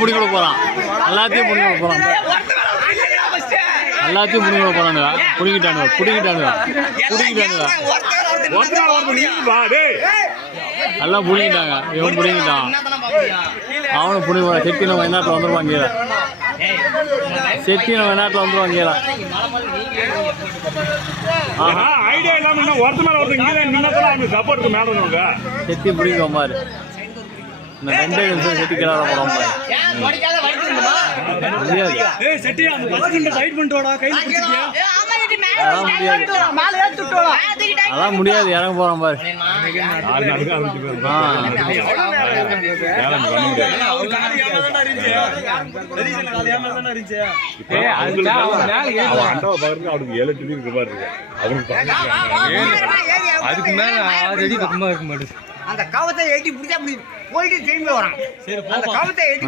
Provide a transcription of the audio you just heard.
முடிக்க போறான் எல்லாத்தையும் முடிக்க போறான் எல்லாத்தையும் முடிக்க போறானுங்க புடிக்கிட்டானுங்க எல்லாம் புடிக்கிட்டாங்க இவன் புடிக்கிட்டான் அவனும் புடிக்க போறான் செட்டின வயநாட்டில் வந்துருவாங்க செட்டின வயநாட்டில் வந்துருவாங்க ஐடியா இல்லாம ஒருத்தர் சப்போர்ட் மேல செட்டி பிடிக்கும் பாரு இந்த 2 நிமிஷம் செட்டி கிளாட போறோம் அதான் முடியாது இறங்க போறோம் பாரு அதுக்கு மேல 6 அடி பக்கமா இருக்க மாட்டேங்குது. அந்த கவத்தை எட்டி பிடிச்சா போயிட்டு திரும்பி வரான். அந்த கவத்தை எட்டி